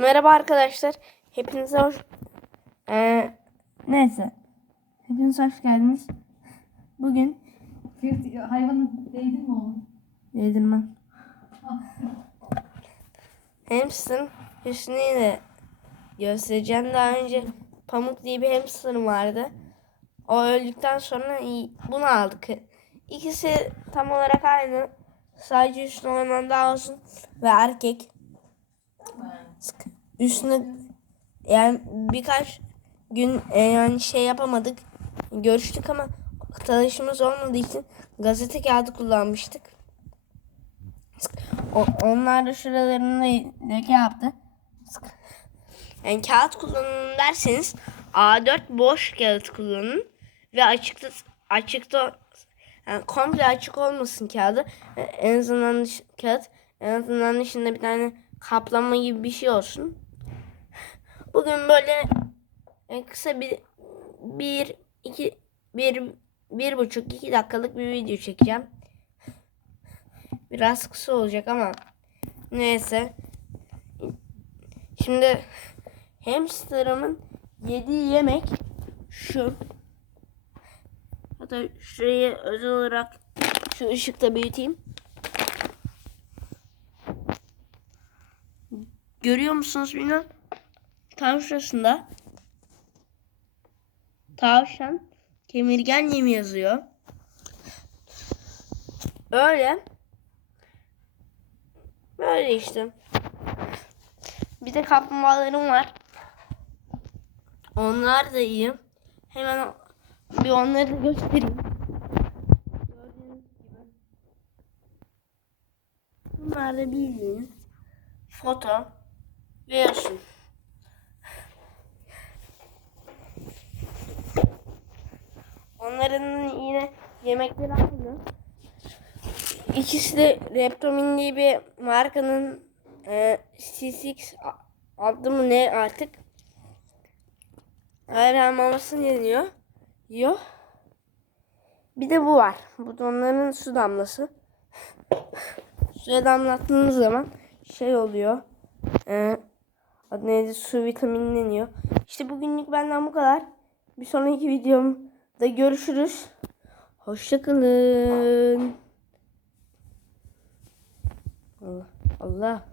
Merhaba arkadaşlar. Hepinize hoş... Ee, Neyse. Hepiniz hoş geldiniz. Bugün hayvanı değdin mi oğlum? yedirmem. hamster Hüsnü'yü de göstereceğim. Daha önce Pamuk diye bir hamsterım vardı. O öldükten sonra bunu aldık. İkisi tam olarak aynı. Sadece Hüsnü ondan daha uzun ve erkek. Üstüne yani birkaç gün e, yani şey yapamadık. Görüştük ama tanışımız olmadığı için gazete kağıdı kullanmıştık. O, onlar da şuralarında leke yaptı. Yani kağıt kullanın derseniz A4 boş kağıt kullanın ve açıkta açıkta yani komple açık olmasın kağıdı. E, En azından kağıt en azından dışında bir tane kaplama gibi bir şey olsun. Bugün böyle e, kısa bir bir iki bir bir buçuk iki dakikalık bir video çekeceğim. Biraz kısa olacak ama neyse. Şimdi hamsterımın yediği yemek şu. Hatta şurayı özel olarak şu ışıkta büyüteyim. Görüyor musunuz bilmiyorum. Tam tavşan kemirgen yemi yazıyor. Öyle. Böyle işte. Bir de kaplumbağalarım var. Onlar da iyi. Hemen bir onları da göstereyim. Bunlar da bildiğiniz foto ve resim. Onların yine yemekleri aynı. İkisi de Reptomin diye bir markanın e, C6 a- adlı mı ne artık hayvan mamasını yeniyor. Yiyor. Bir de bu var. Bu da onların su damlası. Suya damlattığınız zaman şey oluyor. E, adı neydi? Su vitaminleniyor. İşte bugünlük benden bu kadar. Bir sonraki videomda görüşürüz. Hoşçakalın. Allah. Allah.